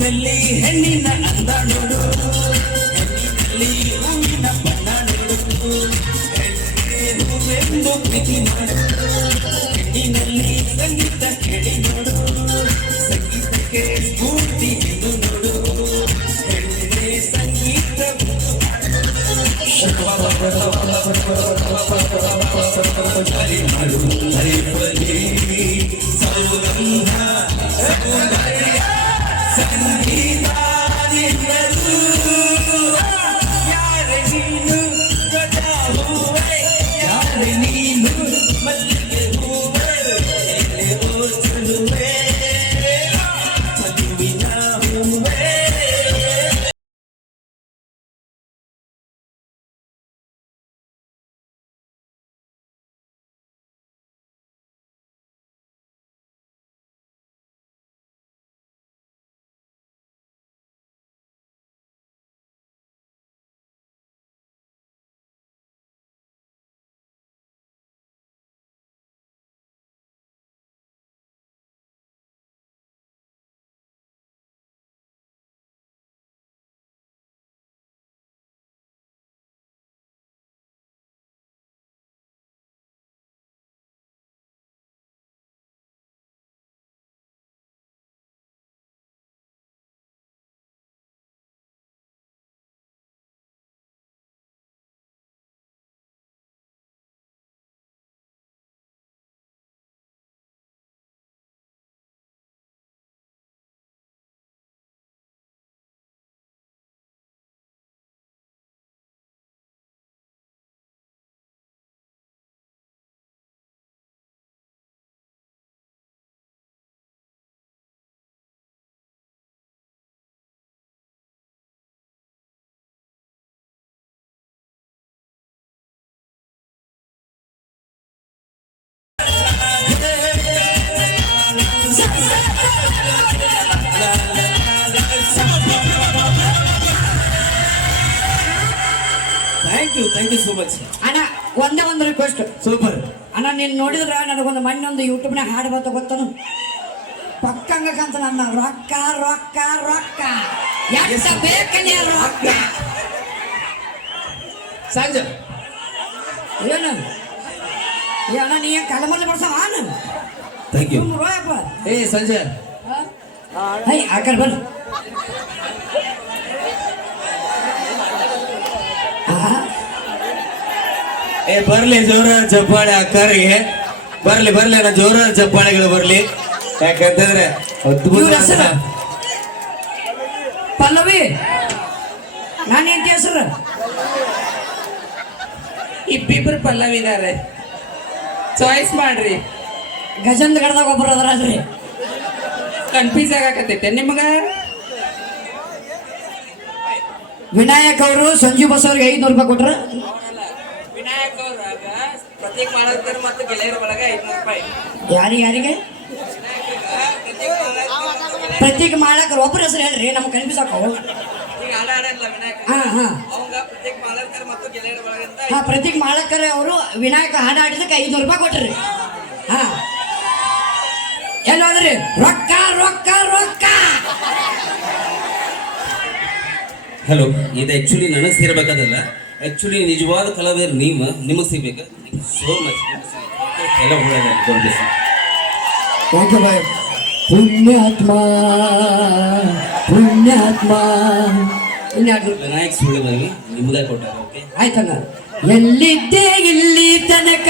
ಹೂವಿನಲ್ಲಿ ಹೆಣ್ಣಿನ ಅಂದ ನೋಡು. ಹೆಣ್ಣಿನಲ್ಲಿ ಹೂವಿನ ಬಣ್ಣ ನೋಡು. ಹೂವೆಂದು ಪ್ರೀತಿ ಮಾಡು. ಹೆಣ್ಣಿನಲ್ಲಿ ಸಂಗೀತ ಕೇಳಿ ನೋಡು. ಯಾರೆ ನೀನು ರೋಜಾ ಹೂವೆ ಯಾರೆ ನೀನು ಮಲ್ಲಿಗೆ thank you thank you so much ಅಣ್ಣ ಒಂದೇ ಒಂದು ರಿಕ್ವೆಸ್ಟ್ ಸೂಪರ್ ಅಣ್ಣ ನೀನು ನೋಡಿದ್ರ ನನಗೊಂದು ಮಣ್ಣೊಂದು ಯೂಟ್ಯೂಬ್ನಾಗ ಹಾಡು ಬರ್ತಾ ಗೊತ್ತನು? ಪಕ್ಕಂಗ ಕಂತ ನನ್ನ. ರೊಕ್ಕ ರೊಕ್ಕ ರೊಕ್ಕ. ಎಷ್ಟ ಬೇಕನೇ ರೊಕ್ಕ. ಸಂಜೆ. ಏನು? ಏ ಅಣ್ಣ ನೀ ಕಲಮಲ್ಲಿ ಬರ್ಸವ ನಾನು ಥ್ಯಾಂಕ್ ಯು ಏ ಸಂಜೆ. ಹೈ? ಆ ಕಡೆ ಬರ್ರಿ. ಏ ಬರ್ಲಿ ಜೋರಾದ ಚಪ್ಪಾಳೆ ಅಕ್ಕರಿಗೆ ಬರ್ಲಿ ಬರ್ಲಿ ಅಣ್ಣ ಜೋರಾದ ಚಪ್ಪಾಳೆಗಳು ಬರ್ಲಿ. ಯಾಕಂತಂದ್ರೆ ಅದ್ಭುತ ಇವ್ರ ಹೆಸರು? ಪಲ್ಲವಿ? ನಾನು ಹೆಸರು? ಇಬ್ಬಿಬ್ರು ಪಲ್ಲವಿದಾರೆ. ಚಾಯ್ಸ್ ಮಾಡ್ರಿ. ಗಜಂದ ಗಡದಾಗ ಒಬ್ಬರು ಅದ್ರಿ ಕನ್ಫ್ಯೂಸ್ ಆಗಾಕತ್ತೈತೆ. ನಿಮ್ಗ? ವಿನಾಯಕ್ ಅವರು ಸಂಜೀವ್ ಬಸ್ ಅವ್ರಿಗೆ ಐದ್ನೂರು ರೂಪಾಯಿ ಕೊಟ್ರ. ವಿನಾಯಕ್ ಅವ್ರಾಗ ಪ್ರತೀಕ್ ಮಾಡಕ್ತಾರ ಮತ್ತು ಗೆಳೆಯರ ಒಳಗ ಐದ್ನೂರು ರೂಪಾಯಿ. ಯಾರಿಗೆ ಯಾರಿಗೆ? ಪ್ರತೀಕ್ ಮಾಡಕ್ ಒಬ್ಬರ ಹೆಸರು ಹೇಳ್ರಿ ನಮ್ಗೆ ಈಗ ಆಡಲ್ಲ ವಿನಾಯಕ್. ಹಾ ಹಾ. ಅವಂಗ ಪ್ರತೀಕ್ ಮಾಡಕ್ತಾರ ಮತ್ತು ಗೆಳೆಯರ ಒಳಗ ಹಾ ಪ್ರತೀಕ್ ಮಾಡಕ್ಕರೆ ಅವರು ವಿನಾಯಕ ಹಾಡ ಆಡಿದಕ್ಕೆ ಐದ್ನೂರು ರೂಪಾಯಿ ಕೊಟ್ರಿ. ಹಾ. ಎಲ್ಲೋದ್ರಿ ರೊಕ್ಕ ರೊಕ್ಕ ರೊಕ್ಕ. ಹಲೋ ಇದು ಆಕ್ಚುಲಿ ನನಗೆ ಸೇರ್ಬೇಕಾದಲ್ಲ. ಆಕ್ಚುಲಿ ನಿಜವಾದ ಕಲಾವಿದರು ನೀವು ನಿಮಗೆ ಸಿಗ್ಬೇಕು? ಸೋ ಮಚ್ ಎಲ್ಲ ಥ್ಯಾಂಕ್ ಯು ಬಾಯ್ ಪುಣ್ಯಾತ್ಮ ಪುಣ್ಯಾತ್ಮ. ಇನ್ಯಾರು ವಿನಾಯಕ್ ಸುಳ್ಳಿದಾಗಿ ನಿಮ್ಗೆ ಕೊಟ್ಟಾರ ಓಕೆ ಆಯ್ತಣ್ಣ. ಎಲ್ಲಿದ್ದೆ ಇಲ್ಲಿ ತನಕ?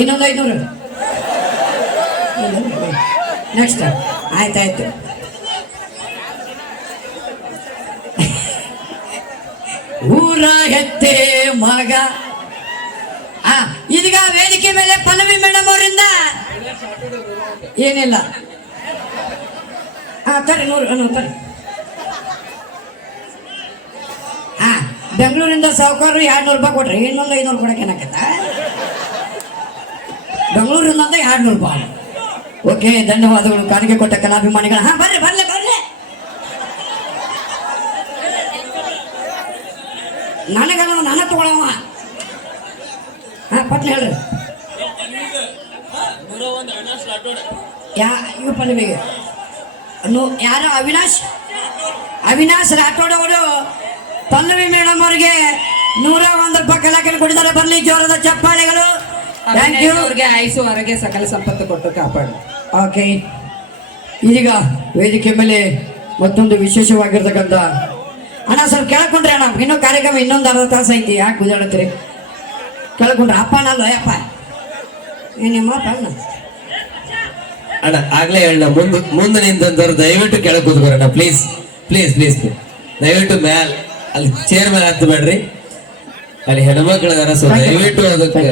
ಇನ್ನೊಂದು ಐನೂರು. ನೆಕ್ಸ್ಟ್ ಆಯ್ತಾಯ್ತು. ಊರ ಹೆತ್ತೆ ಮಗ. ಆ, ಇದೀಗ ವೇದಿಕೆ ಮೇಲೆ ಪಲ್ಲವಿ ಮೇಡಮ್ ಅವರಿಂದ ಏನಿಲ್ಲ. ಆ ತರಿ ನೂರು ತರಿ ಬೆಂಗಳೂರಿಂದ ಸಾವುಕಾರರು ಎರಡು ನೂರು ರೂಪಾಯಿ ಕೊಟ್ರಿ. ಇನ್ನೊಂದು ಐನೂರು ಕೊಡಕ್ಕೆ ಏನಾಗತ್ತ? ಬೆಂಗಳೂರಿಂದ ಅಂತ ಎರಡು ನೂರು ರೂಪಾಯಿ. ಓಕೆ, ಧನ್ಯವಾದಗಳು. ಕಾಣಿಕೆ ಕೊಟ್ಟ ಕಲಾಭಿಮಾನಿಗಳ. ಹಾ, ಬರ್ರಿ, ಬರ್ಲಿ ಬರ್ಲಿ. ನನಗ ನಾನು ತಗೊಳವ ಹಾ ಪಟ್ನ ಹೇಳ್ರಿ. ಯಾ ಇವು ನು ಯಾರು? ಅವಿನಾಶ್? ಅವಿನಾಶ್ ರಾಠೋಡ್ ಅವರು ಪಲ್ಲವಿ ಮೇಡಮ್ ಅವರಿಗೆ ನೂರ ಒಂದು ರೂಪಾಯಿ ಕಲಾಕಲು ಕೊಟ್ಟಿದ್ದಾರೆ ಬರ್ಲಿ ಜೋರದ ಚಪ್ಪಾಳೆಗಳು. ಥ್ಯಾಂಕ್ ಯು ಅವ್ರಿಗೆ ಆಯುಸು ಆರೋಗ್ಯ ಸಕಲ ಸಂಪತ್ತು ಕೊಟ್ಟು ಕಾಪಾಡು. ಓಕೆ ಇದೀಗ ವೇದಿಕೆ ಮೇಲೆ ಮತ್ತೊಂದು ವಿಶೇಷವಾಗಿರ್ತಕ್ಕಂಥ ಅಣ್ಣ ಸ್ವಲ್ಪ ಕೇಳ್ಕೊಂಡ್ರೆ ಅಣ್ಣ. ಇನ್ನೂ ಕಾರ್ಯಕ್ರಮ ಇನ್ನೊಂದು ಅರ್ಧ ತಾಸು ಐತಿ. ಯಾಕೆ ಗುಜಾಡತ್ರಿ ಕೇಳ್ಕೊಂಡ್ರೆ. ಅಪ್ಪ ನಾನು ಅಪ್ಪ ಏ ನಿಮ್ಮ ಅಣ್ಣ? ಅಣ್ಣ ಆಗ್ಲೇ ಹೇಳ ಮುಂದ್ ಮುಂದೆ ನಿಂತಂತವ್ರು ದಯವಿಟ್ಟು ಕೆಳಗೆ ಕೂತ್ಕೋರಣ್ಣ ಪ್ಲೀಸ್ ಪ್ಲೀಸ್ ಪ್ಲೀಸ್ ದಯವಿಟ್ಟು ಮ್ಯಾಲ್ ಅಲ್ಲಿ ಚೇರ್ ಮೇಲೆ ಹತ್ತು ಬೇಡ್ರಿ. ಅಲ್ಲಿ ಹೆಣ್ಮಕ್ಳು ಅದಾರ ಸೊ Thank ದಯವಿಟ್ಟು ಅದಕ್ಕೆ.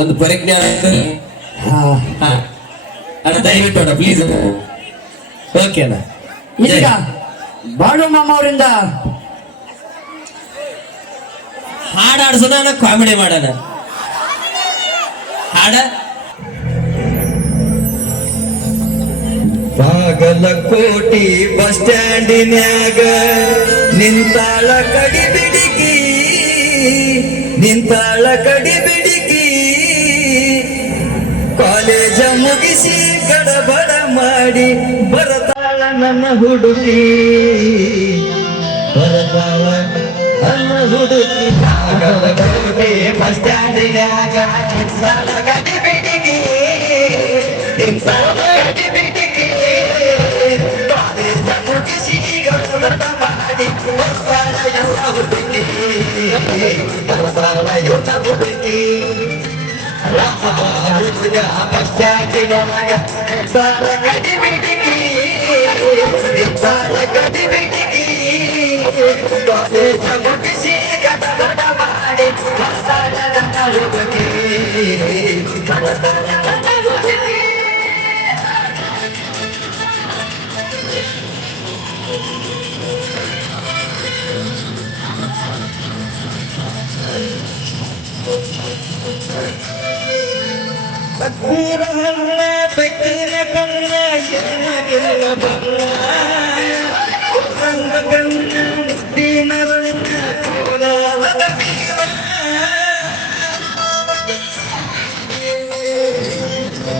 ಒಂದು ಪರಿಜ್ಞಾನ ಅಣ್ಣ ದಯವಿಟ್ಟು ಅಣ್ಣ ಪ್ಲೀಸ್. ಓಕೆ ಅಣ್ಣ. ಈಗ ಬಾಡು ಮಾಮ ಅವರಿಂದ ಹಾಡು ಆಡ್ಸೋಣ ಕಾಮಿಡಿ ಮಾಡೋಣ ಹಾಡ. ಬಾಗಲಕೋಟಿ ಬಸ್ ಸ್ಟ್ಯಾಂಡಿನ್ಯಾಗ ನಿಂತಾಳ ಕಡಿ ಬಿಡಿಗಿ ನಿಂತಾಳ ಕಡಿ ಬಿಡಿಗಿ ಕಾಲೇಜ ಮುಗಿಸಿ ಗಡಬಡ ಮಾಡಿ ಬರತಾಳ ನನ್ನ ಹುಡುಗಿ. ಬರತಾಳ ನನ್ನ ಹುಡುಗಿ ಬಾಗಲಕೋಟಿ ಬಸ್ ಸ್ಟ್ಯಾಂಡಿನ್ಯಾಗ ನಿಂತಾಳ ಕಡಿ ಬಿಡಿಗಿ ನಿಂತಾಳ ಕಡಿ ಬಿಡಿಗಿ ಕಾಲೇಜ ಮುಗಿಸಿ ಗಡಬಡ ಮಾಡಿ ಬರತಾಳ ನನ್ನ ಹುಡುಗಿ ಬರತಾಳ ನನ್ನ ಹುಡುಗಿ Bakira Allah, Bakira Allah, Bakira Allah. ರಂಗ ಕಂಡು